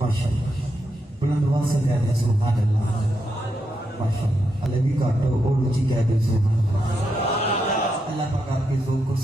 माशाअल्लाह बुलंद आवाज से कह दे सुभान अल्लाह। माशाअल्लाह अल्लाह भी काटो और ऊंची कह दे सुभान अल्लाह। अल्लाह पाक आपके ज़ोक को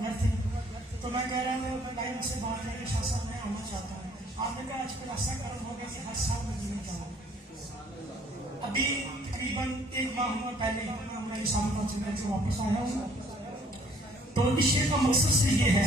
घर थे तो मैं कह रहा हूँ भाई मुझसे बात करके शासन में आना चाहता हूँ। आपने कहा आजकल ऐसा कर्म हो गया कि हर साल में मिलने जाऊँ। अभी तकरीबन 1 माह पहले मैं सामने चिंता से वापस आया हूँ। तो इस शेर का मकसद से ये है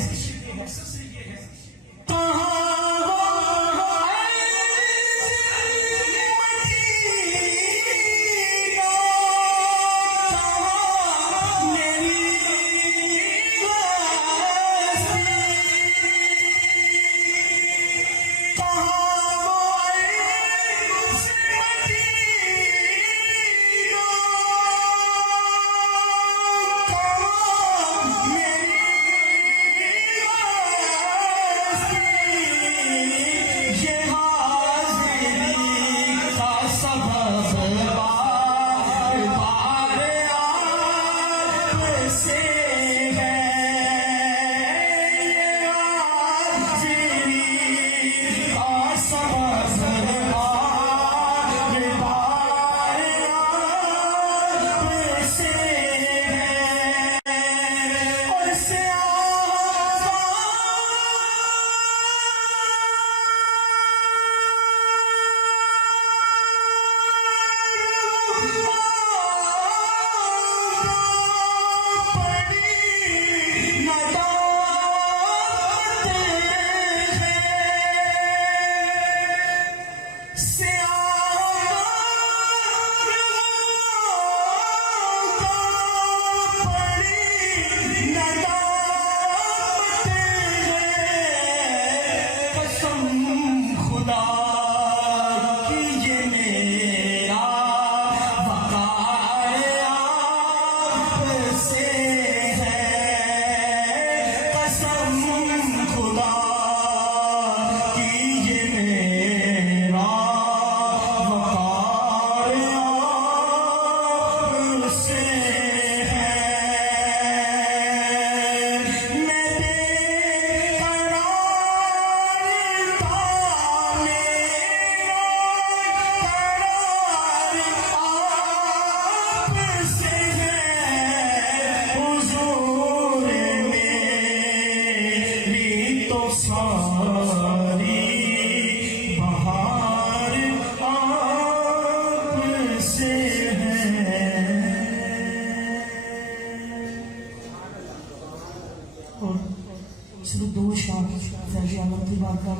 सिर्फ 2 शाम फैज़ आलम की बात कर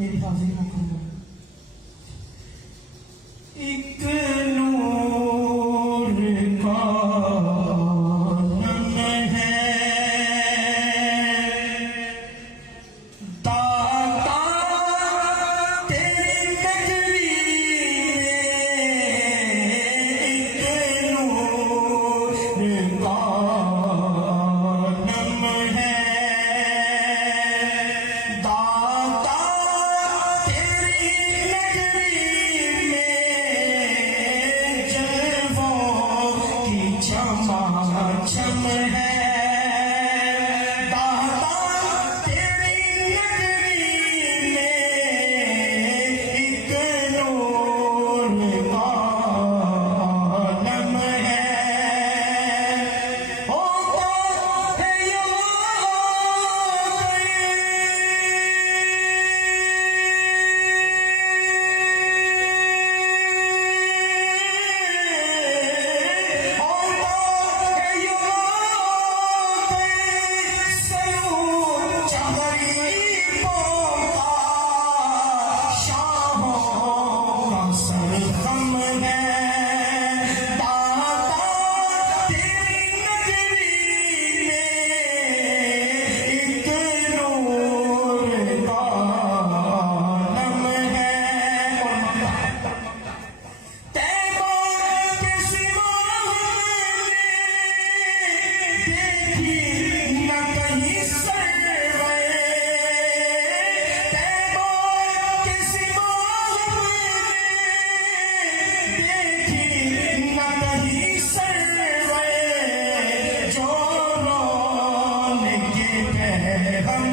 मेरी हाजिरी मुकम्मल। एक नूर का आलम है, दाता तेरी नगरी में एक नूर का आलम है, दाता तेरी नगरी में जलवों की चमाचम है, दाता तेरी नगरी में एक नूर का आलम है। होता है हम